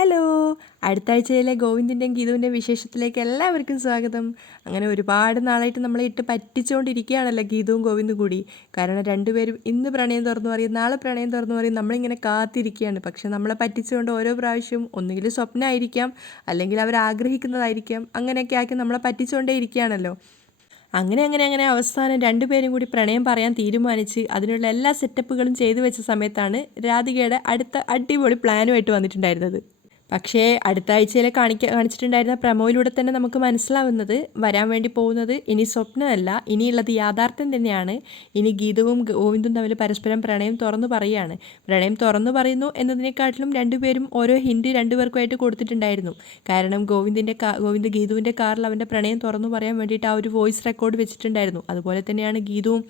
Hello! അടുത്ത ആഴ്ചയിലെ ഗോവിന്ദിൻ്റെയും ഗീതുവിൻ്റെയും വിശേഷത്തിലേക്ക് എല്ലാവർക്കും സ്വാഗതം. അങ്ങനെ ഒരുപാട് നാളായിട്ട് നമ്മളെ ഇട്ട് പറ്റിച്ചുകൊണ്ടിരിക്കുകയാണല്ലോ ഗീതുവും ഗോവിന്ദും കൂടി. കാരണം രണ്ടുപേരും ഇന്ന് പ്രണയം തുറന്നു പറയും, നാളെ പ്രണയം തുറന്നു പറയും. നമ്മളിങ്ങനെ കാത്തിരിക്കുകയാണ്. പക്ഷെ നമ്മളെ പറ്റിച്ചുകൊണ്ട് ഓരോ പ്രാവശ്യവും ഒന്നുകിൽ സ്വപ്നമായിരിക്കാം, അല്ലെങ്കിൽ അവർ ആഗ്രഹിക്കുന്നതായിരിക്കാം. അങ്ങനെയൊക്കെ ആക്കി നമ്മളെ പറ്റിച്ചുകൊണ്ടേ ഇരിക്കുകയാണല്ലോ. അങ്ങനെ അവസാനം രണ്ടുപേരും കൂടി പ്രണയം പറയാൻ തീരുമാനിച്ച് അതിനുള്ള എല്ലാ സെറ്റപ്പുകളും ചെയ്തു വെച്ച സമയത്താണ് രാധികയുടെ അടുത്ത അടിപൊളി പ്ലാനുമായിട്ട് വന്നിട്ടുണ്ടായിരുന്നത്. പക്ഷേ അടുത്ത ആഴ്ചയിൽ കാണിച്ചിട്ടുണ്ടായിരുന്ന പ്രമോയിലൂടെ തന്നെ നമുക്ക് മനസ്സിലാവുന്നത് വരാൻ വേണ്ടി പോകുന്നത് ഇനി സ്വപ്നമല്ല, ഇനിയുള്ളത് യാഥാർത്ഥ്യം തന്നെയാണ്. ഇനി ഗീതവും ഗോവിന്ദും തമ്മിൽ പരസ്പരം പ്രണയം തുറന്നു പറയുകയാണ്. പ്രണയം തുറന്നു പറയുന്നു എന്നതിനെക്കാട്ടിലും രണ്ടുപേരും ഓരോ ഹിൻഡ് രണ്ടുപേർക്കുമായിട്ട് കൊടുത്തിട്ടുണ്ടായിരുന്നു. കാരണം ഗോവിന്ദ് ഗീതുവിൻ്റെ കാറിൽ അവൻ്റെ പ്രണയം തുറന്നു പറയാൻ വേണ്ടിയിട്ട് ആ ഒരു വോയിസ് റെക്കോർഡ് വെച്ചിട്ടുണ്ടായിരുന്നു. അതുപോലെ തന്നെയാണ് ഗീതുവും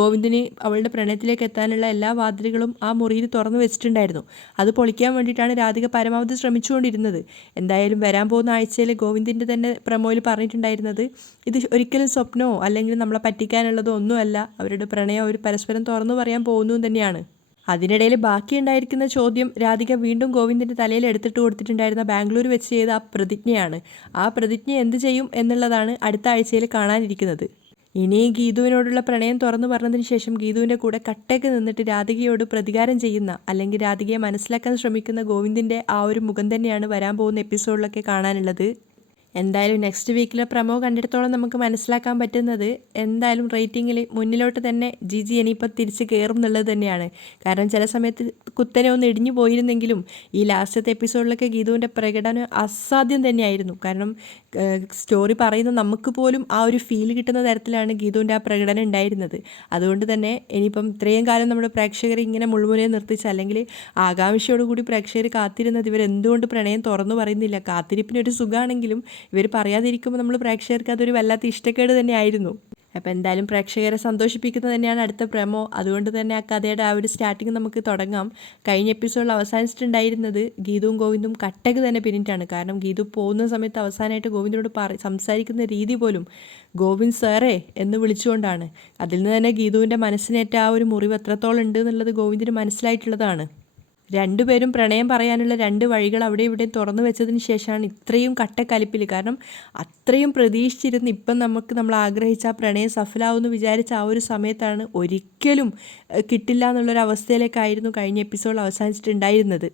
ഗോവിന്ദിന് അവളുടെ പ്രണയത്തിലേക്ക് എത്താനുള്ള എല്ലാ വാതിലുകളും ആ മുറിയിൽ തുറന്നു വെച്ചിട്ടുണ്ടായിരുന്നു. അത് പൊളിക്കാൻ വേണ്ടിയിട്ടാണ് രാധിക പരമാവധി ശ്രമിച്ചുകൊണ്ടിരുന്നത്. എന്തായാലും വരാൻ പോകുന്ന ആഴ്ചയിൽ ഗോവിന്ദിൻ്റെ തന്നെ പ്രമോയിൽ പറഞ്ഞിട്ടുണ്ടായിരുന്നത് ഇത് ഒരിക്കലും സ്വപ്നമോ അല്ലെങ്കിൽ നമ്മളെ പറ്റിക്കാനുള്ളതോ ഒന്നുമല്ല, അവരുടെ പ്രണയം അവർ പരസ്പരം തുറന്നു പറയാൻ പോകുന്നു തന്നെയാണ്. അതിനിടയിൽ ബാക്കിയുണ്ടായിരിക്കുന്ന ചോദ്യം രാധിക വീണ്ടും ഗോവിന്ദിൻ്റെ തലയിൽ എടുത്തിട്ട് കൊടുത്തിട്ടുണ്ടായിരുന്ന ബാംഗ്ലൂർ വെച്ച് ചെയ്ത ആ പ്രതിജ്ഞയാണ്. ആ പ്രതിജ്ഞ എന്ത് ചെയ്യും എന്നുള്ളതാണ് അടുത്ത ആഴ്ചയിൽ കാണാനിരിക്കുന്നത്. ഇനി ഗീതുവിനോടുള്ള പ്രണയം തുറന്നു പറഞ്ഞതിന് ശേഷം ഗീതുവിൻ്റെ കൂടെ കട്ടയ്ക്ക് നിന്നിട്ട് രാധികയോട് പ്രതികാരം ചെയ്യുന്ന അല്ലെങ്കിൽ രാധികയെ മനസ്സിലാക്കാൻ ശ്രമിക്കുന്ന ഗോവിന്ദിൻ്റെ ആ ഒരു മുഖം തന്നെയാണ് വരാൻ പോകുന്ന എപ്പിസോഡിലൊക്കെ കാണാനുള്ളത്. എന്തായാലും നെക്സ്റ്റ് വീക്കിലെ പ്രമോ കണ്ടിടത്തോളം നമുക്ക് മനസ്സിലാക്കാൻ പറ്റുന്നത് എന്തായാലും റേറ്റിങ്ങിൽ മുന്നിലോട്ട് തന്നെ ജിജി ഇനിയിപ്പോൾ തിരിച്ച് കയറും എന്നുള്ളത് തന്നെയാണ്. കാരണം ചില സമയത്ത് കുത്തനെ ഒന്ന് ഇടിഞ്ഞു പോയിരുന്നെങ്കിലും ഈ ലാസ്റ്റത്തെ എപ്പിസോഡിലൊക്കെ ഗീതുവിൻ്റെ പ്രകടനം അസാധ്യം തന്നെയായിരുന്നു. കാരണം സ്റ്റോറി പറയുന്ന നമുക്ക് പോലും ആ ഒരു ഫീൽ കിട്ടുന്ന തരത്തിലാണ് ഗീതുവിൻ്റെ ആ പ്രകടനം ഉണ്ടായിരുന്നത്. അതുകൊണ്ട് തന്നെ ഇനിയിപ്പം ഇത്രയും കാലം നമ്മുടെ പ്രേക്ഷകർ ഇങ്ങനെ മുൾമുനയെ നിർത്തിച്ച് അല്ലെങ്കിൽ ആകാംക്ഷയോടുകൂടി പ്രേക്ഷകർ കാത്തിരുന്നത് ഇവരെന്തുകൊണ്ട് പ്രണയം തുറന്നു പറയുന്നില്ല, കാത്തിരിപ്പിനൊരു സുഖമാണെങ്കിലും ഇവർ പറയാതിരിക്കുമ്പോൾ നമ്മൾ പ്രേക്ഷകർക്ക് അതൊരു വല്ലാത്ത ഇഷ്ടക്കേട് തന്നെയായിരുന്നു. അപ്പോൾ എന്തായാലും പ്രേക്ഷകരെ സന്തോഷിപ്പിക്കുന്നത് തന്നെയാണ് അടുത്ത പ്രമോ. അതുകൊണ്ട് തന്നെ ആ കഥയുടെ ആ ഒരു സ്റ്റാർട്ടിങ് നമുക്ക് തുടങ്ങാം. കഴിഞ്ഞ എപ്പിസോഡിൽ അവസാനിച്ചിട്ടുണ്ടായിരുന്നത് ഗീതുവും ഗോവിന്ദും കട്ടക്ക് തന്നെ പിന്നിട്ടാണ്. കാരണം ഗീതു പോകുന്ന സമയത്ത് അവസാനമായിട്ട് ഗോവിന്ദിനോട് സംസാരിക്കുന്ന രീതി പോലും ഗോവിന്ദ് സാറേ എന്ന് വിളിച്ചുകൊണ്ടാണ്. അതിൽ നിന്ന് തന്നെ ഗീതുവിൻ്റെ മനസ്സിനേറ്റ ആ ഒരു മുറിവ് എത്രത്തോളം ഉണ്ട് എന്നുള്ളത് ഗോവിന്ദിന് മനസ്സിലായിട്ടുള്ളതാണ്. രണ്ടുപേരും പ്രണയം പറയാനുള്ള രണ്ട് വഴികൾ അവിടെ ഇവിടെ തുറന്നു വെച്ചതിന് ശേഷമാണ് ഇത്രയും കട്ടക്കലിപ്പിൽ. കാരണം അത്രയും പ്രതീക്ഷിച്ചിരുന്ന് ഇപ്പം നമ്മൾ ആഗ്രഹിച്ച ആ പ്രണയം സഫലമാവുമെന്ന് വിചാരിച്ച ആ ഒരു സമയത്താണ് ഒരിക്കലും കിട്ടില്ല എന്നുള്ളൊരവസ്ഥയിലേക്കായിരുന്നു കഴിഞ്ഞ എപ്പിസോഡ് അവസാനിച്ചിട്ടുണ്ടായിരുന്നത്.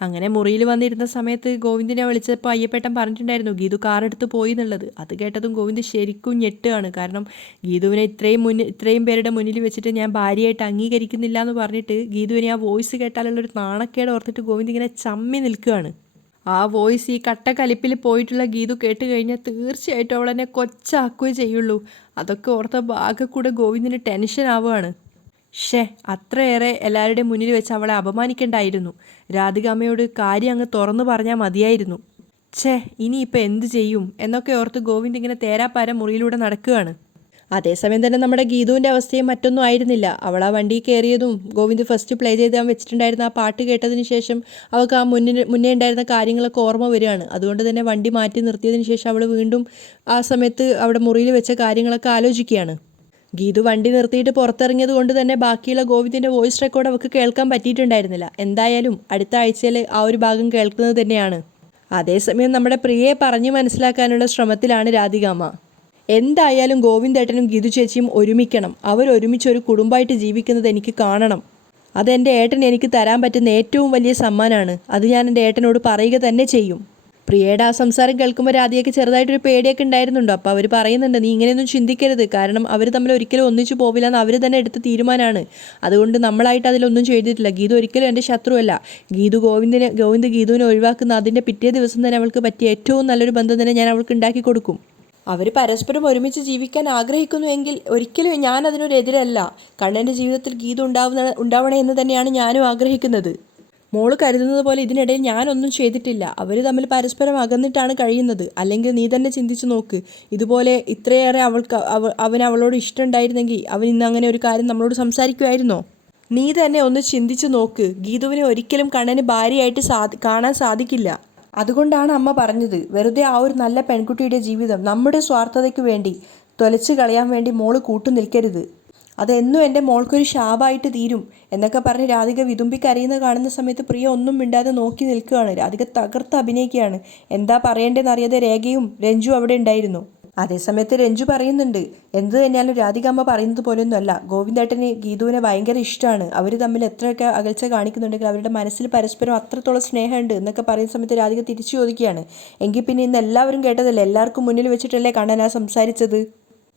അങ്ങനെ മുറിയിൽ വന്നിരുന്ന സമയത്ത് ഗോവിന്ദിനെ വിളിച്ചപ്പോൾ അയ്യപ്പേട്ടൻ പറഞ്ഞിട്ടുണ്ടായിരുന്നു ഗീതു കാറെടുത്ത് പോയി എന്നുള്ളത്. അത് കേട്ടതും ഗോവിന്ദ് ശരിക്കും ഞെട്ടുകയാണ്. കാരണം ഗീതുവിനെ ഇത്രയും പേരുടെ മുന്നിൽ വെച്ചിട്ട് ഞാൻ ഭാര്യയായിട്ട് അംഗീകരിക്കുന്നില്ല എന്ന് പറഞ്ഞിട്ട് ഗീതുവിനെ ആ വോയിസ് കേട്ടാലുള്ളൊരു നാണക്കേട് ഓർത്തിട്ട് ഗോവിന്ദ് ഇങ്ങനെ ചമ്മി നിൽക്കുകയാണ്. ആ വോയിസ് ഈ കട്ടക്കലിപ്പിൽ പോയിട്ടുള്ള ഗീതു കേട്ട് കഴിഞ്ഞാൽ തീർച്ചയായിട്ടും അവളെന്നെ കൊച്ചാക്കുകയേ ചെയ്യുള്ളൂ. അതൊക്കെ ഓർത്ത ആകെ കൂടെ ഗോവിന്ദിന് ടെൻഷൻ ആവുകയാണ്. അത്രയേറെ എല്ലാവരുടെയും മുന്നിൽ വെച്ച് അവളെ അപമാനിക്കേണ്ടായിരുന്നു. രാധിക അമ്മയോട് കാര്യം അങ്ങ് തുറന്നു പറഞ്ഞാൽ മതിയായിരുന്നു. ഇനിയിപ്പോൾ എന്ത് ചെയ്യും എന്നൊക്കെ ഓർത്ത് ഗോവിന്ദ് ഇങ്ങനെ തേരാപ്പാര മുറിയിലൂടെ നടക്കുകയാണ്. അതേസമയം തന്നെ നമ്മുടെ ഗീതുവിൻ്റെ അവസ്ഥയും മറ്റൊന്നും ആയിരുന്നില്ല. അവൾ ആ വണ്ടി കയറിയതും ഗോവിന്ദ് ഫസ്റ്റ് പ്ലേ ചെയ്ത് വെച്ചിട്ടുണ്ടായിരുന്ന ആ പാട്ട് കേട്ടതിന് ശേഷം അവൾക്ക് ആ മുന്നേ ഉണ്ടായിരുന്ന കാര്യങ്ങളൊക്കെ ഓർമ്മ വരികയാണ്. അതുകൊണ്ട് തന്നെ വണ്ടി മാറ്റി നിർത്തിയതിന് ശേഷം അവൾ വീണ്ടും ആ സമയത്ത് അവിടെ മുറിയിൽ വെച്ച കാര്യങ്ങളൊക്കെ ആലോചിക്കുകയാണ്. ഗീതു വണ്ടി നിർത്തിയിട്ട് പുറത്തിറങ്ങിയത് കൊണ്ട് തന്നെ ബാക്കിയുള്ള ഗോവിന്ദിൻ്റെ വോയിസ് റെക്കോർഡ് അവൾക്ക് കേൾക്കാൻ പറ്റിയിട്ടുണ്ടായിരുന്നില്ല. എന്തായാലും അടുത്ത ആഴ്ചയിൽ ആ ഒരു ഭാഗം കേൾക്കുന്നത് തന്നെയാണ്. അതേസമയം നമ്മുടെ പ്രിയയെ പറഞ്ഞു മനസ്സിലാക്കാനുള്ള ശ്രമത്തിലാണ് രാധികാമ്മ. എന്തായാലും ഗോവിന്ദേട്ടനും ഗീതു ചേച്ചിയും ഒരുമിക്കണം. അവരൊരുമിച്ചൊരു കുടുംബമായിട്ട് ജീവിക്കുന്നത് എനിക്ക് കാണണം. അതെൻ്റെ ഏട്ടൻ എനിക്ക് തരാൻ പറ്റുന്ന ഏറ്റവും വലിയ സമ്മാനമാണ്. അത് ഞാൻ എൻ്റെ ഏട്ടനോട് പറയുക തന്നെ ചെയ്യും. പ്രിയയുടെ ആ സംസാരം കേൾക്കുമ്പോൾ രാധികയ്ക്ക് ചെറുതായിട്ടൊരു പേടിയൊക്കെ ഉണ്ടായിരുന്നുണ്ടോ. അപ്പോൾ അവർ പറയുന്നുണ്ട് നീ ഇങ്ങനെയൊന്നും ചിന്തിക്കരുത്. കാരണം അവർ തമ്മിൽ ഒരിക്കലും ഒന്നിച്ചു പോവില്ല എന്ന് അവർ തന്നെ എടുത്ത തീരുമാനമാണ്. അതുകൊണ്ട് നമ്മളായിട്ട് അതിലൊന്നും ചെയ്തിട്ടില്ല. ഗീതു ഒരിക്കലും എൻ്റെ ശത്രുവല്ല. ഗോവിന്ദ് ഗീതുവിനെ ഒഴിവാക്കുന്ന അതിൻ്റെ പിറ്റേ ദിവസം തന്നെ അവൾക്ക് പറ്റിയ ഏറ്റവും നല്ലൊരു ബന്ധം തന്നെ ഞാൻ അവൾക്ക് ഉണ്ടാക്കി കൊടുക്കും. അവർ പരസ്പരം ഒരുമിച്ച് ജീവിക്കാൻ ആഗ്രഹിക്കുന്നുവെങ്കിൽ ഒരിക്കലും ഞാൻ അതിനൊരു എതിരല്ല. കണ്ണൻ്റെ ജീവിതത്തിൽ ഗീതു ഉണ്ടാവണേ എന്ന് തന്നെയാണ് ഞാനും ആഗ്രഹിക്കുന്നത്. മോള് കരുതുന്നത് പോലെ ഇതിനിടയിൽ ഞാനൊന്നും ചെയ്തിട്ടില്ല. അവർ തമ്മിൽ പരസ്പരം അകന്നിട്ടാണ് കഴിയുന്നത്. അല്ലെങ്കിൽ നീ തന്നെ ചിന്തിച്ചു നോക്ക്. ഇതുപോലെ ഇത്രയേറെ അവന് അവളോട് ഇഷ്ടമുണ്ടായിരുന്നെങ്കിൽ അവൻ ഇന്ന് അങ്ങനെ ഒരു കാര്യം നമ്മളോട് സംസാരിക്കുമായിരുന്നോ? നീ തന്നെ ഒന്ന് ചിന്തിച്ചു നോക്ക്. ഗീതുവിനെ ഒരിക്കലും കണ്ണന് ഭാര്യയായിട്ട് കാണാൻ സാധിക്കില്ല. അതുകൊണ്ടാണ് അമ്മ പറഞ്ഞത് വെറുതെ ആ ഒരു നല്ല പെൺകുട്ടിയുടെ ജീവിതം നമ്മുടെ സ്വാർത്ഥതയ്ക്ക് വേണ്ടി തൊലച്ചു കളയാൻ വേണ്ടി മോള് കൂട്ടു നിൽക്കരുത്. അതെന്നും എൻ്റെ മോൾക്കൊരു ശാപമായിട്ട് തീരും എന്നൊക്കെ പറഞ്ഞ് രാധിക വിതുമ്പി കരയുന്ന കാണുന്ന സമയത്ത് പ്രിയ ഒന്നും മിണ്ടാതെ നോക്കി നിൽക്കുകയാണ്. രാധിക തകർത്ത് അഭിനയിക്കുകയാണ്. എന്താ പറയേണ്ടതെന്ന് അറിയാതെ രേഖയും രഞ്ജു അവിടെ ഉണ്ടായിരുന്നു. അതേസമയത്ത് രഞ്ജു പറയുന്നുണ്ട്, എന്ത് തന്നെയാലും രാധികാമ്മ പറയുന്നത് പോലെയൊന്നും അല്ല, ഗോവിന്ദേട്ടന് ഗീതുവിനെ ഭയങ്കര ഇഷ്ടമാണ്, അവർ തമ്മിൽ എത്രയൊക്കെ അകൽച്ച കാണിക്കുന്നുണ്ടെങ്കിൽ അവരുടെ മനസ്സിൽ പരസ്പരം അത്രത്തോളം സ്നേഹമുണ്ട് എന്നൊക്കെ പറയുന്ന സമയത്ത് രാധിക തിരിച്ചു ചോദിക്കുകയാണ്, എങ്കിൽ പിന്നെ ഇന്ന് എല്ലാവരും കേട്ടതല്ലേ, എല്ലാവർക്കും മുന്നിൽ വെച്ചിട്ടല്ലേ കണ്ണനാ സംസാരിച്ചത്,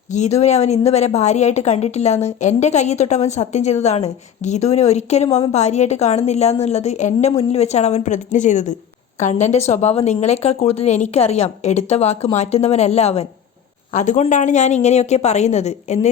ഗീതുവിനെ അവൻ ഇന്ന് വരെ ഭാര്യയായിട്ട് കണ്ടിട്ടില്ലാന്ന് എൻ്റെ കയ്യിൽ തൊട്ട് അവൻ സത്യം ചെയ്തതാണ്, ഗീതുവിനെ ഒരിക്കലും അവൻ ഭാര്യയായിട്ട് കാണുന്നില്ല എന്നുള്ളത് എൻ്റെ മുന്നിൽ വെച്ചാണ് അവൻ പ്രതിജ്ഞ ചെയ്തത്. കണ്ണൻ്റെ സ്വഭാവം നിങ്ങളെക്കാൾ കൂടുതൽ എനിക്കറിയാം, എടുത്ത വാക്ക് മാറ്റുന്നവനല്ല അവൻ, അതുകൊണ്ടാണ് ഞാൻ ഇങ്ങനെയൊക്കെ പറയുന്നത് എന്ന്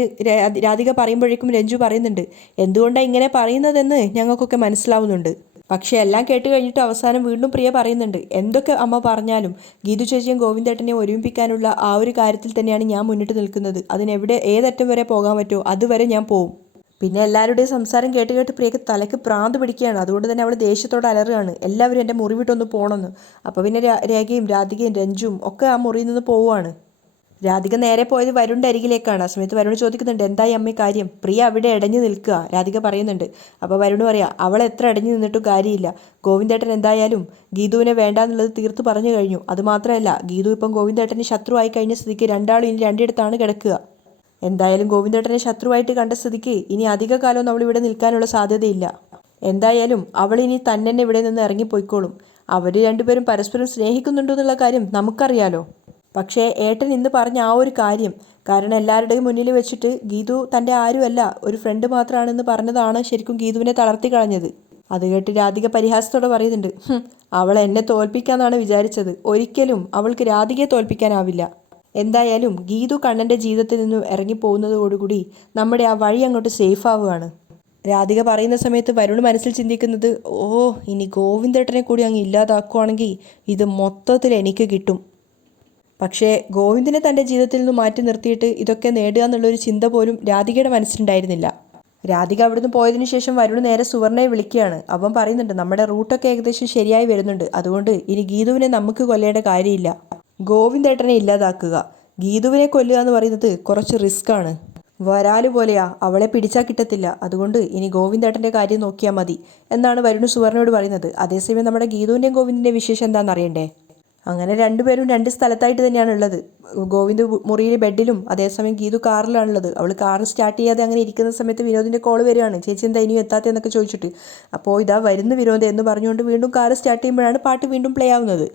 രാധിക പറയുമ്പോഴേക്കും രഞ്ജു പറയുന്നുണ്ട്, എന്തുകൊണ്ടാണ് ഇങ്ങനെ പറയുന്നതെന്ന് ഞങ്ങൾക്കൊക്കെ മനസ്സിലാവുന്നുണ്ട്. പക്ഷേ എല്ലാം കേട്ട് കഴിഞ്ഞിട്ട് അവസാനം വീണ്ടും പ്രിയ പറയുന്നുണ്ട്, എന്തൊക്കെ അമ്മ പറഞ്ഞാലും ഗീതു ചേച്ചിയും ഗോവിന്ദേട്ടനെ ഒരുമിപ്പിക്കാനുള്ള ആ ഒരു കാര്യത്തിൽ തന്നെയാണ് ഞാൻ മുന്നിട്ട് നിൽക്കുന്നത്, അതിനെവിടെ ഏതറ്റം വരെ പോകാൻ പറ്റുമോ അതുവരെ ഞാൻ പോവും. പിന്നെ എല്ലാവരുടെയും സംസാരം കേട്ട് കേട്ട് പ്രിയക്ക് തലയ്ക്ക് പ്രാന്ത് പിടിക്കുകയാണ്. അതുകൊണ്ട് തന്നെ അവൾ ദേഷ്യത്തോടെ അലറുകയാണ്, എല്ലാവരും എൻ്റെ മുറി വിട്ടൊന്ന് പോകണമെന്ന്. അപ്പോൾ പിന്നെ രേഖയും രാധികയും രഞ്ജുവും ഒക്കെ ആ മുറിയിൽ നിന്ന് പോവുകയാണ്. രാധിക നേരെ പോയത് വരുണിൻ്റെ അരികിലേക്കാണ്. ആ സമയത്ത് വരുൺ ചോദിക്കുന്നുണ്ട്, എന്തായി അമ്മ കാര്യം, പ്രിയ അവിടെ ഇടഞ്ഞു നിൽക്കുക, രാധിക പറയുന്നുണ്ട്. അപ്പോൾ വരുൺ പറയാം, അവൾ എത്ര അടഞ്ഞു നിന്നിട്ടും കാര്യമില്ല, ഗോവിന്ദേട്ടൻ എന്തായാലും ഗീതുവിനെ വേണ്ടാന്നുള്ളത് തീർത്ത് പറഞ്ഞു കഴിഞ്ഞു, അതുമാത്രമല്ല ഗീതു ഇപ്പം ഗോവിന്ദേട്ടന് ശത്രുവായി കഴിഞ്ഞ സ്ഥിതിക്ക് രണ്ടാളും ഇനി രണ്ടിടത്താണ് കിടക്കുക, എന്തായാലും ഗോവിന്ദേട്ടനെ ശത്രുവായിട്ട് കണ്ട സ്ഥിതിക്ക് ഇനി അധിക കാലം നമ്മൾ ഇവിടെ നിൽക്കാനുള്ള സാധ്യതയില്ല, എന്തായാലും അവൾ ഇനി തന്നെ ഇവിടെ നിന്ന് ഇറങ്ങിപ്പോയിക്കോളും, അവർ രണ്ടുപേരും പരസ്പരം സ്നേഹിക്കുന്നുണ്ടെന്നുള്ള കാര്യം നമുക്കറിയാലോ, പക്ഷേ ഏട്ടൻ ഇന്ന് പറഞ്ഞ ആ ഒരു കാര്യം, കാരണം എല്ലാവരുടെയും മുന്നിൽ വെച്ചിട്ട് ഗീതു തൻ്റെ ആരുമല്ല ഒരു ഫ്രണ്ട് മാത്രമാണെന്ന് പറഞ്ഞതാണ് ശരിക്കും ഗീതുവിനെ തളർത്തി കളഞ്ഞത്. അത് കേട്ട് രാധിക പരിഹാസത്തോടെ പറയുന്നുണ്ട്, അവൾ എന്നെ തോൽപ്പിക്കാന്നാണ് വിചാരിച്ചത്, ഒരിക്കലും അവൾക്ക് രാധികയെ തോൽപ്പിക്കാനാവില്ല, എന്തായാലും ഗീതു കണ്ണൻ്റെ ജീവിതത്തിൽ നിന്നും ഇറങ്ങിപ്പോകുന്നതോടുകൂടി നമ്മുടെ ആ വഴി അങ്ങോട്ട് സേഫ് ആവുകയാണ്. രാധിക പറയുന്ന സമയത്ത് വരുൺ മനസ്സിൽ ചിന്തിക്കുന്നത്, ഓ ഇനി ഗോവിന്ദേട്ടനെ കൂടി അങ്ങ് ഇല്ലാതാക്കുവാണെങ്കിൽ ഇത് മൊത്തത്തിൽ എനിക്ക് കിട്ടും. പക്ഷേ ഗോവിന്ദിനെ തൻ്റെ ജീവിതത്തിൽ നിന്ന് മാറ്റി നിർത്തിയിട്ട് ഇതൊക്കെ നേടുക എന്നുള്ളൊരു ചിന്ത പോലും രാധികയുടെ മനസ്സിലുണ്ടായിരുന്നില്ല. രാധിക അവിടുന്ന് പോയതിനു ശേഷം വരുൺ നേരെ സുവർണയെ വിളിക്കുകയാണ്. അവൻ പറയുന്നുണ്ട്, നമ്മുടെ റൂട്ടൊക്കെ ഏകദേശം ശരിയായി വരുന്നുണ്ട്, അതുകൊണ്ട് ഇനി ഗീതുവിനെ നമുക്ക് കൊല്ലേണ്ട കാര്യമില്ല, ഗോവിന്ദേട്ടനെ ഇല്ലാതാക്കുക, ഗീതുവിനെ കൊല്ലുക എന്ന് പറയുന്നത് കുറച്ച് റിസ്ക്കാണ്, വരാല് പോലെയാ, അവളെ പിടിച്ചാൽ കിട്ടത്തില്ല, അതുകൊണ്ട് ഇനി ഗോവിന്ദേട്ടൻ്റെ കാര്യം നോക്കിയാൽ മതി എന്നാണ് വരുൺ സുവർണയോട് പറയുന്നത്. അതേസമയം നമ്മുടെ ഗീതുവിൻ്റെയും ഗോവിന്ദിൻ്റെയും വിശേഷം എന്താണെന്ന് അറിയണ്ടേ. അങ്ങനെ രണ്ടുപേരും രണ്ട് സ്ഥലത്തായിട്ട് തന്നെയാണ് ഉള്ളത്. ഗോവിന്ദ് മുറിയിൽ ബെഡിലും അതേസമയം ഗീതു കാറിലാണുള്ളത്. അവൾ കാർ സ്റ്റാർട്ട് ചെയ്യാതെ അങ്ങനെ ഇരിക്കുന്ന സമയത്ത് വിനോദിൻ്റെ കോൾ വരികയാണ്, ചേച്ചി എന്താ ഇനിയും എത്താത്തതെന്നൊക്കെ ചോദിച്ചിട്ട്. അപ്പോൾ ഇതാ വരുന്നു വിനോദ് എന്ന് പറഞ്ഞുകൊണ്ട് വീണ്ടും കാർ സ്റ്റാർട്ട് ചെയ്യുമ്പോഴാണ് പാട്ട് വീണ്ടും പ്ലേ ആവുന്നത്.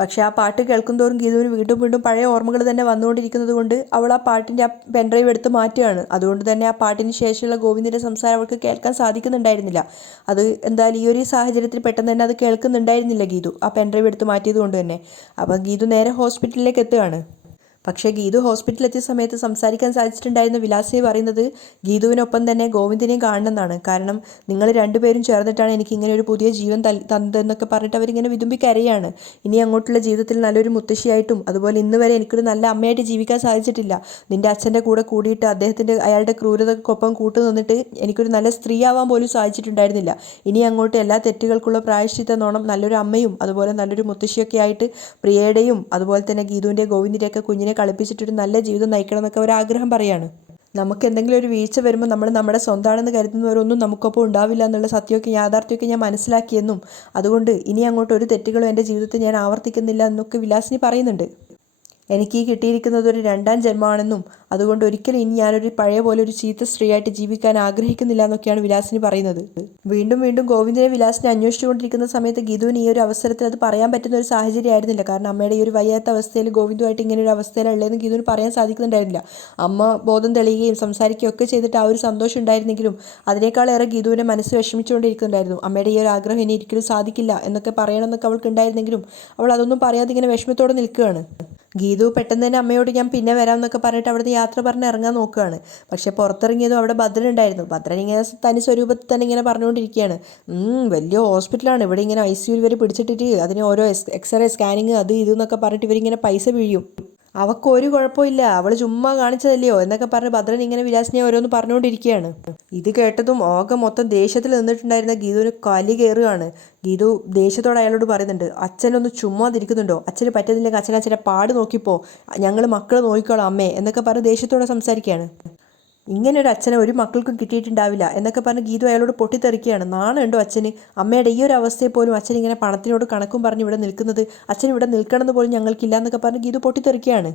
പക്ഷേ ആ പാട്ട് കേൾക്കുന്തോറും ഗീതുവിന് വീണ്ടും വീണ്ടും പഴയ ഓർമ്മകൾ തന്നെ വന്നുകൊണ്ടിരിക്കുന്നത് കൊണ്ട് അവൾ ആ പാട്ടിൻ്റെ ആ പെൻഡ്രൈവ് എടുത്ത് മാറ്റുകയാണ്. അതുകൊണ്ട് തന്നെ ആ പാട്ടിന് ശേഷമുള്ള ഗോവിന്ദിൻ്റെ സംസാരം അവൾക്ക് കേൾക്കാൻ സാധിക്കുന്നുണ്ടായിരുന്നില്ല. അത് എന്തായാലും ഈ ഒരു സാഹചര്യത്തിൽ പെട്ടെന്ന് തന്നെ അത് കേൾക്കുന്നുണ്ടായിരുന്നില്ല ഗീതു, ആ പെൻഡ്രൈവ് എടുത്ത് മാറ്റിയത് കൊണ്ട് തന്നെ. അപ്പോൾ ഗീതു നേരെ ഹോസ്പിറ്റലിലേക്ക് എത്തുകയാണ്. പക്ഷേ ഗീതു ഹോസ്പിറ്റലിലെത്തിയ സമയത്ത് സംസാരിക്കാൻ സാധിച്ചിട്ടുണ്ടായിരുന്ന വിലാസിനി പറയുന്നത് ഗീതുവിനൊപ്പം തന്നെ ഗോവിന്ദിനെയും കാണണമെന്നാണ്. കാരണം നിങ്ങൾ രണ്ടുപേരും ചേർന്നിട്ടാണ് എനിക്ക് ഇങ്ങനെ ഒരു പുതിയ ജീവൻ തന്നതെന്നൊക്കെ പറഞ്ഞിട്ട് അവരിങ്ങനെ വിതുമ്പി കരയാണ്. ഇനി അങ്ങോട്ടുള്ള ജീവിതത്തിൽ നല്ലൊരു മുത്തശ്ശിയായിട്ടും അതുപോലെ ഇന്ന് വരെ എനിക്കൊരു നല്ല അമ്മയായിട്ട് ജീവിക്കാൻ സാധിച്ചിട്ടില്ല. നിൻ്റെ അച്ഛൻ്റെ കൂടെ കൂടിയിട്ട് അയാളുടെ ക്രൂരതക്കൊപ്പം കൂട്ടു നിന്നിട്ട് എനിക്കൊരു നല്ല സ്ത്രീയാവാൻ പോലും സാധിച്ചിട്ടുണ്ടായിരുന്നില്ല. ഇനി അങ്ങോട്ട് എല്ലാ തെറ്റുകൾക്കുള്ള പ്രായശ്ചിത്തന്നോണം നല്ലൊരു അമ്മയും അതുപോലെ നല്ലൊരു മുത്തശ്ശിയൊക്കെ ആയിട്ട് പ്രിയയുടെയും അതുപോലെ തന്നെ ഗീതുവിൻ്റെ ഗോവിന്ദിൻ്റെയൊക്കെ കുഞ്ഞിനെ കളിപ്പിച്ചിട്ടൊരു നല്ല ജീവിതം നയിക്കണം എന്നൊക്കെ ഒരാഗ്രഹം പറയാണ്. നമുക്ക് എന്തെങ്കിലും ഒരു വീഴ്ച വരുമ്പോൾ നമ്മൾ നമ്മുടെ സ്വന്തമാണെന്ന് കരുതുന്നവരൊന്നും നമുക്കൊപ്പം ഉണ്ടാവില്ല എന്നുള്ള സത്യമൊക്കെ യാഥാർത്ഥ്യമൊക്കെ ഞാൻ മനസ്സിലാക്കിയെന്നും അതുകൊണ്ട് ഇനി അങ്ങോട്ട് ഒരു തെറ്റുകളും എൻ്റെ ജീവിതത്തിൽ ഞാൻ ആവർത്തിക്കുന്നില്ല എന്നൊക്കെ വിലാസിനി പറയുന്നുണ്ട്. എനിക്ക് ഈ കിട്ടിയിരിക്കുന്നത് ഒരു രണ്ടാം ജന്മമാണെന്നും അതുകൊണ്ട് ഒരിക്കലും ഇനി ഞാനൊരു പഴയ പോലെ ഒരു ചീത്ത സ്ത്രീയായിട്ട് ജീവിക്കാൻ ആഗ്രഹിക്കുന്നില്ല എന്നൊക്കെയാണ് വിലാസിനി പറയുന്നത്. വീണ്ടും വീണ്ടും ഗോവിന്ദിനെ വിലാസിനെ അന്വേഷിച്ചുകൊണ്ടിരിക്കുന്ന സമയത്ത് ഗീതുവിന് ഈ ഒരു അവസരത്തിൽ അത് പറയാൻ പറ്റുന്ന ഒരു സാഹചര്യം ആയിരുന്നില്ല. കാരണം അമ്മയുടെ ഈ ഒരു വയ്യാത്ത അവസ്ഥയിൽ ഗോവിന്ദുമായിട്ട് ഇങ്ങനെ ഒരു അവസ്ഥയിലുള്ളതെന്ന് ഗീതുവിന് പറയാൻ സാധിക്കുന്നുണ്ടായിരുന്നില്ല. അമ്മ ബോധം തെളിയുകയും സംസാരിക്കുകയും ഒക്കെ ചെയ്തിട്ട് ആ ഒരു സന്തോഷം ഉണ്ടായിരുന്നെങ്കിലും അതിനേക്കാളേറെ ഗീതുവിനെ മനസ്സ് വിഷമിച്ചുകൊണ്ടിരിക്കുന്നുണ്ടായിരുന്നു. അമ്മയുടെ ഈ ഒരു ആഗ്രഹം ഇനി ഒരിക്കലും സാധിക്കില്ല എന്നൊക്കെ പറയണമെന്നൊക്കെ അവൾക്ക് ഉണ്ടായിരുന്നെങ്കിലും അവൾ അതൊന്നും പറയാതെ ഇങ്ങനെ വിഷമത്തോടെ നിൽക്കുകയാണ്. ഗീതു പെട്ടെന്ന് തന്നെ അമ്മയോട് ഞാൻ പിന്നെ വരാം എന്നൊക്കെ പറഞ്ഞിട്ട് അവിടുന്ന് യാത്ര പറഞ്ഞ് ഇറങ്ങാൻ നോക്കുകയാണ്. പക്ഷേ പുറത്തിറങ്ങിയതും അവിടെ ഭദ്രൻ ഉണ്ടായിരുന്നു. ഭദ്രൻ ഇങ്ങനെ തനി സ്വരൂപത്തിൽ തന്നെ ഇങ്ങനെ പറഞ്ഞുകൊണ്ടിരിക്കുകയാണ്, വലിയ ഹോസ്പിറ്റലാണ്, ഇവിടെ ഇങ്ങനെ ICU ഇവർ പിടിച്ചിട്ടിട്ട് അതിന് ഓരോ എക്സ്റേ സ്കാനിങ് അത് ഇതെന്നൊക്കെ പറഞ്ഞിട്ട് ഇവരിങ്ങനെ പൈസ പിഴിയും, അവൾക്ക് ഒരു കുഴപ്പമില്ല, അവൾ ചുമ്മാ കാണിച്ചതല്ലയോ എന്നൊക്കെ പറഞ്ഞ് ഭദ്രൻ ഇങ്ങനെ വിലാസിനെ ഓരോന്ന് പറഞ്ഞുകൊണ്ടിരിക്കുകയാണ്. ഇത് കേട്ടതും ഓക മൊത്തം ദേഷ്യത്തിൽ നിന്നിട്ടുണ്ടായിരുന്ന ഗീതുവിന് കലി കയറുകയാണ്. ഗീതു ദേഷ്യത്തോടെ അയാളോട് പറയുന്നുണ്ട്, അച്ഛനൊന്ന് ചുമ്മാതിരിക്കുന്നുണ്ടോ, അച്ഛന് പറ്റുന്നില്ലെങ്കിൽ അച്ഛനെ പാട് നോക്കിപ്പോ, ഞങ്ങൾ മക്കൾ നോക്കിക്കോളാം അമ്മേ എന്നൊക്കെ പറഞ്ഞ് ദേഷ്യത്തോടെ സംസാരിക്കുകയാണ്. ഇങ്ങനെ ഒരു അച്ഛനെ ഒരു മക്കൾക്കും കിട്ടിയിട്ടുണ്ടാവില്ല എന്നൊക്കെ പറഞ്ഞ് ഗീതു അയാളോട് പൊട്ടിത്തെറിക്കുകയാണ്. നാണുണ്ടോ അച്ഛന്? അമ്മയുടെ ഈ ഒരു അവസ്ഥയെ പോലും അച്ഛൻ ഇങ്ങനെ പണത്തിനോട് കണക്കും പറഞ്ഞ് ഇവിടെ നിൽക്കുന്നത്, അച്ഛൻ ഇവിടെ നിൽക്കണമെന്ന് പോലും ഞങ്ങൾക്കില്ല എന്നൊക്കെ പറഞ്ഞ് ഗീതു പൊട്ടിത്തെറിക്കുകയാണ്.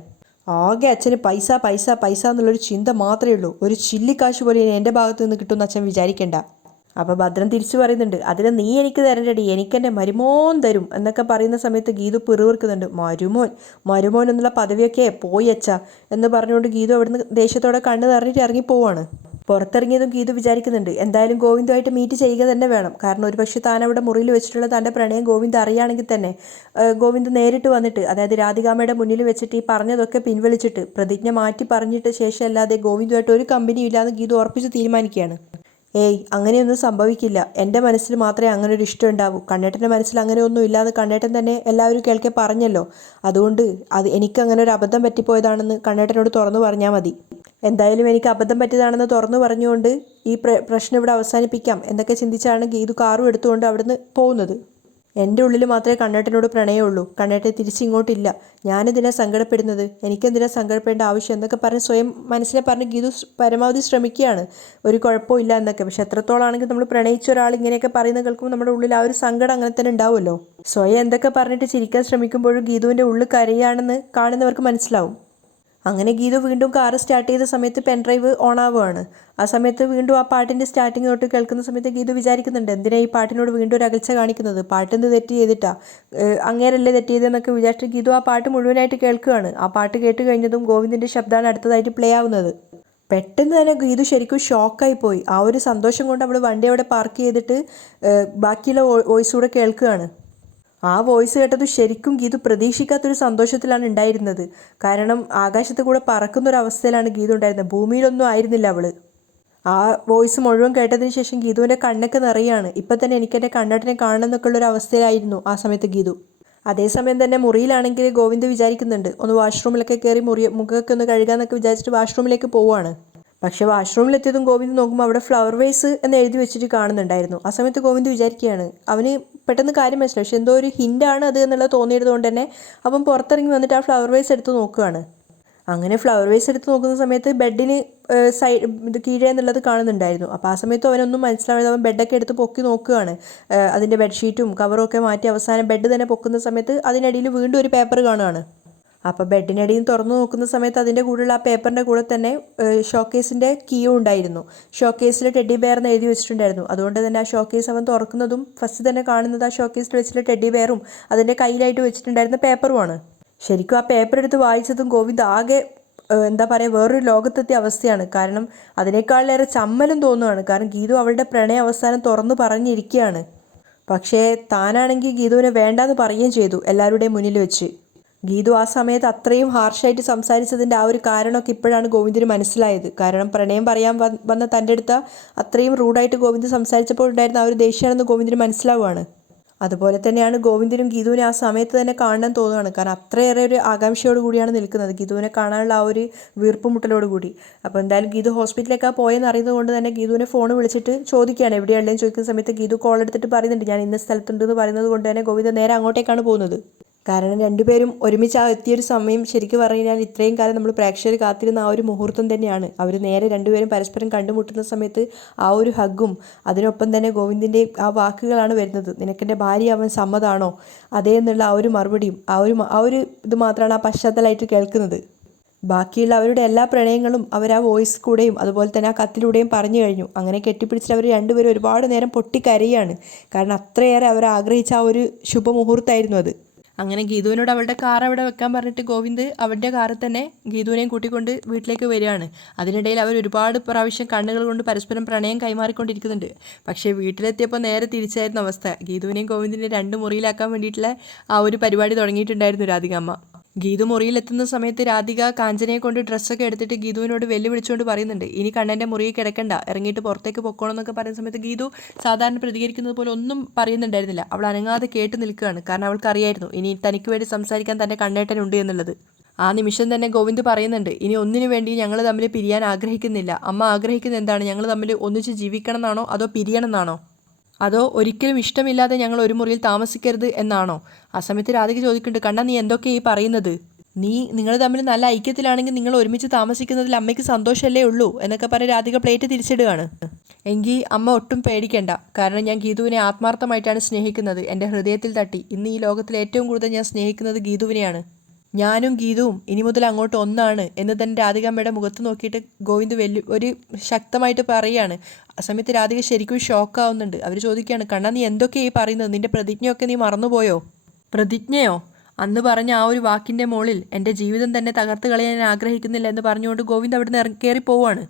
ആകെ അച്ഛന് പൈസ പൈസ പൈസ എന്നുള്ളൊരു ചിന്ത മാത്രമേ ഉള്ളൂ. ഒരു ചില്ലിക്കാശ് പോലും എൻ്റെ ഭാഗത്ത് നിന്ന് കിട്ടുമെന്ന് അച്ഛൻ വിചാരിക്കേണ്ട. അപ്പോൾ ഭദ്രൻ തിരിച്ചു പറയുന്നുണ്ട്, അതിന് നീ എനിക്ക് തരണ്ടടി, എനിക്കെൻ്റെ മരുമോൻ തരും എന്നൊക്കെ പറയുന്ന സമയത്ത് ഗീതു പിറുവിറുക്കുന്നുണ്ട്. മരുമോൻ എന്നുള്ള പദവിയൊക്കെ പോയി അച്ഛാ എന്ന് പറഞ്ഞുകൊണ്ട് ഗീതു അവിടുന്ന് ദേഷ്യത്തോടെ കണ്ണ് നിറഞ്ഞിട്ട് ഇറങ്ങിപ്പോവാണ്. പുറത്തിറങ്ങിയതും ഗീതു വിചാരിക്കുന്നുണ്ട്, എന്തായാലും ഗോവിന്ദുമായിട്ട് മീറ്റ് ചെയ്യുക തന്നെ വേണം. കാരണം ഒരുപക്ഷെ താൻ അവിടെ മുറിയിൽ വെച്ചിട്ടുള്ള തൻ്റെ പ്രണയം ഗോവിന്ദ് അറിയുകയാണെങ്കിൽ തന്നെ ഗോവിന്ദ് നേരിട്ട് വന്നിട്ട്, അതായത് രാധികാമ്മയുടെ മുന്നിൽ വെച്ചിട്ട് ഈ പറഞ്ഞതൊക്കെ പിൻവലിച്ചിട്ട് പ്രതിജ്ഞ മാറ്റി പറഞ്ഞിട്ട് ശേഷം അല്ലാതെ ഗോവിന്ദുമായിട്ട് ഒരു കമ്പനിയും ഇല്ലാന്ന് ഗീതു ഉറപ്പിച്ച് തീരുമാനിക്കുകയാണ്. ഏയ് അങ്ങനെയൊന്നും സംഭവിക്കില്ല, എൻ്റെ മനസ്സിൽ മാത്രമേ അങ്ങനെ ഒരു ഇഷ്ടം ഉണ്ടാവൂ, കണ്ണേട്ടൻ്റെ മനസ്സിൽ അങ്ങനെയൊന്നും ഇല്ലാന്ന് കണ്ണേട്ടൻ തന്നെ എല്ലാവരും കേൾക്കെ പറഞ്ഞല്ലോ, അതുകൊണ്ട് എനിക്ക് അങ്ങനെ ഒരു അബദ്ധം പറ്റിപ്പോയതാണെന്ന് കണ്ണേട്ടനോട് തുറന്നു പറഞ്ഞാൽ മതി. എന്തായാലും എനിക്ക് അബദ്ധം പറ്റിയതാണെന്ന് തുറന്നു പറഞ്ഞുകൊണ്ട് ഈ പ്രശ്നം ഇവിടെ അവസാനിപ്പിക്കാം എന്നൊക്കെ ചിന്തിച്ചാണ് ഗീതു കാറും എടുത്തുകൊണ്ട് അവിടുന്ന് പോകുന്നത്. എൻ്റെ ഉള്ളിൽ മാത്രമേ കണ്ണേട്ടനോട് പ്രണയമുള്ളൂ, കണ്ണേട്ടൻ തിരിച്ചിങ്ങോട്ടില്ല, ഞാനെന്തിനാ സങ്കടപ്പെടുന്നത്, എനിക്കെന്തിനാ സങ്കടപ്പെടേണ്ട ആവശ്യം എന്നൊക്കെ പറഞ്ഞ് സ്വയം മനസ്സിനെ പറഞ്ഞ് ഗീതു പരമാവധി ശ്രമിക്കുകയാണ് ഒരു കുഴപ്പമില്ല എന്നൊക്കെ. പക്ഷെ എത്രത്തോളാണെങ്കിൽ നമ്മൾ പ്രണയിച്ച ഒരാൾ ഇങ്ങനെയൊക്കെ പറയുന്നത് കേൾക്കുമ്പോൾ നമ്മുടെ ഉള്ളിൽ ആ ഒരു സങ്കടം അങ്ങനെ തന്നെ ഉണ്ടാവുമല്ലോ. സ്വയം എന്തൊക്കെ പറഞ്ഞിട്ട് ചിരിക്കാൻ ശ്രമിക്കുമ്പോഴും ഗീതുവിൻ്റെ ഉള്ളിൽ കരയാണെന്ന് കാണുന്നവർക്ക് മനസ്സിലാവും. അങ്ങനെ ഗീതു വീണ്ടും കാറ് സ്റ്റാർട്ട് ചെയ്ത സമയത്ത് പെൻഡ്രൈവ് ഓൺ ആവുകയാണ്. ആ സമയത്ത് വീണ്ടും ആ പാട്ടിൻ്റെ സ്റ്റാർട്ടിങ് തൊട്ട് കേൾക്കുന്ന സമയത്ത് ഗീതു വിചാരിക്കുന്നുണ്ട്, എന്തിനാ ഈ പാട്ടിനോട് വീണ്ടും ഒരു അകൽച്ച കാണിക്കുന്നത്, പാട്ടെന്ത് തെറ്റ് ചെയ്തിട്ടാ, അങ്ങേരല്ലേ തെറ്റ് ചെയ്തതെന്നൊക്കെ വിചാരിച്ച് ഗീതു ആ പാട്ട് മുഴുവനായിട്ട് കേൾക്കുകയാണ്. ആ പാട്ട് കേട്ട് കഴിഞ്ഞതും ഗോവിന്ദിൻ്റെ ശബ്ദമാണ് അടുത്തതായിട്ട് പ്ലേ ആവുന്നത്. പെട്ടെന്ന് തന്നെ ഗീതു ശരിക്കും ഷോക്കായി പോയി. ആ ഒരു സന്തോഷം കൊണ്ട് അവൾ വണ്ടി അവിടെ പാർക്ക് ചെയ്തിട്ട് ബാക്കിയുള്ള വോയിസ് കൂടെ കേൾക്കുകയാണ്. ആ വോയിസ് കേട്ടത് ശരിക്കും ഗീതു പ്രതീക്ഷിക്കാത്തൊരു സന്തോഷത്തിലാണ് ഉണ്ടായിരുന്നത്. കാരണം ആകാശത്ത് കൂടെ പറക്കുന്നൊരവസ്ഥയിലാണ് ഗീതു ഉണ്ടായിരുന്നത്, ഭൂമിയിലൊന്നും ആയിരുന്നില്ല അവൾ. ആ വോയിസ് മുഴുവൻ കേട്ടതിന് ശേഷം ഗീതുവിൻ്റെ കണ്ണൊക്കെ നിറയാണ്. ഇപ്പം തന്നെ എനിക്ക് എൻ്റെ കണ്ണേട്ടനെ കാണണം എന്നൊക്കെ ഉള്ളൊരു അവസ്ഥയിലായിരുന്നു ആ സമയത്ത് ഗീതു. അതേസമയം തന്നെ മുറിയിലാണെങ്കിൽ ഗോവിന്ദ് വിചാരിക്കുന്നുണ്ട്, ഒന്ന് വാഷ്റൂമിലൊക്കെ കയറി മുഖമൊക്കെ ഒന്ന് കഴുകാമെന്നൊക്കെ വിചാരിച്ചിട്ട് വാഷ്റൂമിലേക്ക് പോവുകയാണ്. പക്ഷേ വാഷ്റൂമിലെത്തിയതും ഗോവിന്ദ് നോക്കുമ്പോൾ അവിടെ ഫ്ലവർ വേസ് എന്ന് എഴുതി വെച്ചിട്ട് കാണുന്നുണ്ടായിരുന്നു. ആ സമയത്ത് ഗോവിന്ദ് വിചാരിക്കുകയാണ്, അവന് പെട്ടെന്ന് കാര്യം മനസ്സിലായി, പക്ഷെ എന്തോ ഒരു ഹിൻ്റാണ് അത് എന്നുള്ളത് തോന്നിയത് കൊണ്ട് തന്നെ അവൻ പുറത്തിറങ്ങി വന്നിട്ട് ആ ഫ്ലവർ വേസ് എടുത്ത് നോക്കുകയാണ്. അങ്ങനെ ഫ്ലവർ വേസ് എടുത്ത് നോക്കുന്ന സമയത്ത് ബെഡിന് ഇത് കീഴേ എന്നുള്ളത് കാണുന്നുണ്ടായിരുന്നു. അപ്പോൾ ആ സമയത്ത് അവനൊന്നും മനസ്സിലാവാതെ അവൻ ബെഡൊക്കെ എടുത്ത് പൊക്കി നോക്കുകയാണ്. അതിൻ്റെ ബെഡ്ഷീറ്റും കവറും ഒക്കെ മാറ്റി അവസാനം ബെഡ് തന്നെ പൊക്കുന്ന സമയത്ത് അതിനിടയിൽ വീണ്ടും ഒരു പേപ്പർ കാണുകയാണ്. അപ്പോൾ ബെഡിനടിയിൽ തുറന്നു നോക്കുന്ന സമയത്ത് അതിൻ്റെ കൂടെയുള്ള ആ പേപ്പറിൻ്റെ കൂടെ തന്നെ ഷോക്കേസിൻ്റെ കീയും ഉണ്ടായിരുന്നു. ഷോക്കേസിൽ ടെഡ്ഡി ബെയർ എന്ന് എഴുതി വെച്ചിട്ടുണ്ടായിരുന്നു. അതുകൊണ്ട് തന്നെ ആ ഷോക്കേസ് അവൻ തുറക്കുന്നതും ഫസ്റ്റ് തന്നെ കാണുന്നത് ആ ഷോക്കേസിൽ വെച്ചിട്ടുള്ള ടെഡ്ഡി ബെയറും അതിൻ്റെ കയ്യിലായിട്ട് വെച്ചിട്ടുണ്ടായിരുന്ന പേപ്പറുമാണ്. ശരിക്കും ആ പേപ്പർ എടുത്ത് വായിച്ചതും ഗോവിന്ദ് ആകെ എന്താ പറയുക, വേറൊരു ലോകത്തെത്തിയ അവസ്ഥയാണ്. കാരണം അതിനേക്കാളേറെ ചമ്മലും തോന്നുകയാണ്. കാരണം ഗീതു അവളുടെ പ്രണയ അവസാനം തുറന്നു പറഞ്ഞിരിക്കുകയാണ്. പക്ഷേ താനാണെങ്കിൽ ഗീതുവിനെ വേണ്ടാന്ന് പറയുകയും ചെയ്തു എല്ലാവരുടെയും മുന്നിൽ വെച്ച്. ഗീതു ആ സമയത്ത് അത്രയും ഹാർഷായിട്ട് സംസാരിച്ചതിൻ്റെ ആ ഒരു കാരണമൊക്കെ ഇപ്പോഴാണ് ഗോവിന്ദിന് മനസ്സിലായത്. കാരണം പ്രണയം പറയാൻ വന്ന തൻ്റെ അടുത്ത് അത്രയും റൂഡായിട്ട് ഗോവിന്ദ് സംസാരിച്ചപ്പോൾ ഉണ്ടായിരുന്ന ആ ഒരു ദേഷ്യമാണെന്ന് ഗോവിന്ദിന് മനസ്സിലാവുകയാണ്. അതുപോലെ തന്നെയാണ് ഗോവിന്ദിനും ഗീതുവിനെ ആ സമയത്ത് തന്നെ കാണാൻ തോന്നുകയാണ്. കാരണം അത്രയേറെ ഒരു ആകാംക്ഷയോട് കൂടിയാണ് നിൽക്കുന്നത്, ഗീതുവിനെ കാണാനുള്ള ആ ഒരു വീർപ്പുമുട്ടലോട് കൂടി. അപ്പോൾ എന്തായാലും ഗീതു ഹോസ്പിറ്റലിലേക്ക് പോയെന്ന് അറിയുന്നത് കൊണ്ട് തന്നെ ഗീതുവിനെ ഫോൺ വിളിച്ചിട്ട് ചോദിക്കുകയാണ് എവിടെയുള്ളതെന്ന് ചോദിക്കുന്ന സമയത്ത് ഗീതു കോൾ എടുത്തിട്ട് പറയുന്നുണ്ട് ഞാൻ ഇന്ന സ്ഥലത്തുണ്ടെന്ന് പറയുന്നത് കൊണ്ട് തന്നെ ഗോവിന്ദ് നേരെ അങ്ങോട്ടേക്കാണ് പോകുന്നത്. കാരണം രണ്ടുപേരും ഒരുമിച്ച് ആ എത്തിയൊരു സമയം ശരിക്കും പറഞ്ഞു കഴിഞ്ഞാൽ ഇത്രയും കാലം നമ്മൾ പ്രേക്ഷകർ കാത്തിരുന്ന ആ ഒരു മുഹൂർത്തം തന്നെയാണ്. അവർ നേരെ രണ്ടുപേരും പരസ്പരം കണ്ടുമുട്ടുന്ന സമയത്ത് ആ ഒരു ഹഗ്ഗും അതിനൊപ്പം തന്നെ ഗോവിന്ദിൻ്റെ ആ വാക്കുകളാണ് വരുന്നത്, നിനക്കെൻ്റെ ഭാര്യ അവൻ സമ്മതമാണോ, അതേ എന്നുള്ള ആ ഒരു മറുപടിയും ആ ഒരു ഇത് മാത്രമാണ് ആ പശ്ചാത്തലമായിട്ട് കേൾക്കുന്നത്. ബാക്കിയുള്ള അവരുടെ എല്ലാ പ്രണയങ്ങളും അവർ ആ വോയിസ് കൂടെയും അതുപോലെ തന്നെ ആ കത്തിലൂടെയും പറഞ്ഞു കഴിഞ്ഞു. അങ്ങനെ കെട്ടിപ്പിടിച്ചിട്ട് അവർ രണ്ടുപേരും ഒരുപാട് നേരം പൊട്ടിക്കരയാണ്. കാരണം അത്രയേറെ അവർ ആഗ്രഹിച്ച ആ ഒരു ശുഭമുഹൂർത്തമായിരുന്നു അത്. അങ്ങനെ ഗീതുവിനോട് അവളുടെ കാർ അവിടെ വെക്കാൻ പറഞ്ഞിട്ട് ഗോവിന്ദ് അവൻ്റെ കാറിൽ തന്നെ ഗീതുവിനെയും കൂട്ടിക്കൊണ്ട് വീട്ടിലേക്ക് വരികയാണ്. അതിനിടയിൽ അവർ ഒരുപാട് പ്രാവശ്യം കണ്ണുകൾ കൊണ്ട് പരസ്പരം പ്രണയം കൈമാറിക്കൊണ്ടിരിക്കുന്നുണ്ട്. പക്ഷേ വീട്ടിലെത്തിയപ്പോൾ നേരെ തിരിച്ചായിരുന്നു അവസ്ഥ. ഗീതുവിനെയും ഗോവിന്ദിനെയും രണ്ട് മുറിയിലാക്കാൻ വേണ്ടിയിട്ടുള്ള ആ ഒരു പരിപാടി തുടങ്ങിയിട്ടുണ്ടായിരുന്നു രാധികാമ്മ. ഗീതു മുറിയിലെത്തുന്ന സമയത്ത് രാധിക കാഞ്ചനയെ കൊണ്ട് ഡ്രസ്സൊക്കെ എടുത്തിട്ട് ഗീതുവിനോട് വെല്ലുവിളിച്ചുകൊണ്ട് പറയുന്നുണ്ട്, ഇനി കണ്ണൻ്റെ മുറിയിൽ കിടക്കണ്ട, ഇറങ്ങിയിട്ട് പുറത്തേക്ക് പൊക്കോണം എന്നൊക്കെ പറയുന്ന സമയത്ത് ഗീതു സാധാരണ പ്രതികരിക്കുന്നത് പോലെ ഒന്നും പറയുന്നുണ്ടായിരുന്നില്ല. അവൾ അനങ്ങാതെ കേട്ട് നിൽക്കുകയാണ്. കാരണം അവൾക്കറിയായിരുന്നു ഇനി തനിക്ക് വേണ്ടി സംസാരിക്കാൻ തൻ്റെ കണ്ണേട്ടനുണ്ട് എന്നുള്ളത്. ആ നിമിഷം തന്നെ ഗോവിന്ദ് പറയുന്നുണ്ട്, ഇനി ഒന്നിനു വേണ്ടി ഞങ്ങൾ തമ്മിൽ പിരിയാൻ ആഗ്രഹിക്കുന്നില്ല. അമ്മ ആഗ്രഹിക്കുന്നത് എന്താണ്, ഞങ്ങൾ തമ്മിൽ ഒന്നിച്ച് ജീവിക്കണം എന്നാണോ അതോ പിരിയണം എന്നാണോ, അതോ ഒരിക്കലും ഇഷ്ടമില്ലാതെ ഞങ്ങൾ ഒരു മുറിയിൽ താമസിക്കരുത് എന്നാണോ? ആ സമയത്ത് രാധിക ചോദിക്കുന്നുണ്ട്, കണ്ണ നീ എന്തൊക്കെയാ ഈ പറയുന്നത്? നിങ്ങൾ തമ്മിൽ നല്ല ഐക്യത്തിലാണെങ്കിൽ നിങ്ങൾ ഒരുമിച്ച് താമസിക്കുന്നതിൽ അമ്മയ്ക്ക് സന്തോഷമല്ലേ ഉള്ളൂ എന്നൊക്കെ പറഞ്ഞ് രാധിക പ്ലേറ്റ് തിരിച്ചിടുകയാണ്. എങ്കിൽ അമ്മ ഒട്ടും പേടിക്കണ്ട, കാരണം ഞാൻ ഗീതുവിനെ ആത്മാർത്ഥമായിട്ടാണ് സ്നേഹിക്കുന്നത്. എൻ്റെ ഹൃദയത്തിൽ തട്ടി. ഇന്ന് ഈ ലോകത്തിൽ ഏറ്റവും കൂടുതൽ ഞാൻ സ്നേഹിക്കുന്നത് ഗീതുവിനെയാണ്. ഞാനും ഗീതുവും ഇനി മുതൽ അങ്ങോട്ട് ഒന്നാണ് എന്ന് തന്നെ രാധികാമ്മയുടെ മുഖത്ത് നോക്കിയിട്ട് ഗോവിന്ദ് ഒരു ശക്തമായിട്ട് പറയുകയാണ്. ആ സമയത്ത് രാധിക ശരിക്കും ഷോക്കാവുന്നുണ്ട്. അവർ ചോദിക്കുകയാണ്, കണ്ണാ നീ എന്തൊക്കെയായി പറയുന്നത്? നിന്റെ പ്രതിജ്ഞയൊക്കെ നീ മറന്നുപോയോ? പ്രതിജ്ഞയോ? അന്ന് പറഞ്ഞ ആ ഒരു വാക്കിൻ്റെ മുകളിൽ എൻ്റെ ജീവിതം തന്നെ തകർത്ത് കളയാൻ ഞാൻ ആഗ്രഹിക്കുന്നില്ല എന്ന് പറഞ്ഞുകൊണ്ട് ഗോവിന്ദ് അവിടെ നിന്ന് കയറി പോവാണ്.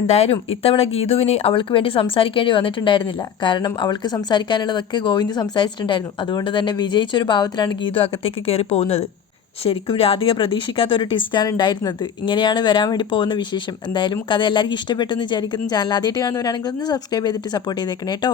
എന്തായാലും ഇത്തവണ ഗീതുവിന് അവൾക്ക് വേണ്ടി സംസാരിക്കേണ്ടി വന്നിട്ടുണ്ടായിരുന്നില്ല. കാരണം അവൾക്ക് സംസാരിക്കാനുള്ളതൊക്കെ ഗോവിന്ദ് സംസാരിച്ചിട്ടുണ്ടായിരുന്നു. അതുകൊണ്ട് തന്നെ വിജയിച്ചൊരു ഭാവത്തിലാണ് ഗീതു അകത്തേക്ക് കയറി പോകുന്നത്. ശരിക്കും രാധിക പ്രതീക്ഷിക്കാത്ത ഒരു ട്വിസ്റ്റാണ് ഉണ്ടായിരുന്നത്. ഇങ്ങനെയാണ് വരാൻ വേണ്ടി പോകുന്ന വിശേഷം. എന്തായാലും കഥ എല്ലാവർക്കും ഇഷ്ടപ്പെട്ടെന്ന് വിചാരിക്കുന്നു. ചാനൽ ആദ്യമായിട്ട് കാണുന്നവരാണെങ്കിൽ ഒന്ന് സബ്സ്ക്രൈബ് ചെയ്തിട്ട് സപ്പോർട്ട് ചെയ്തേക്കണേ കേട്ടോ.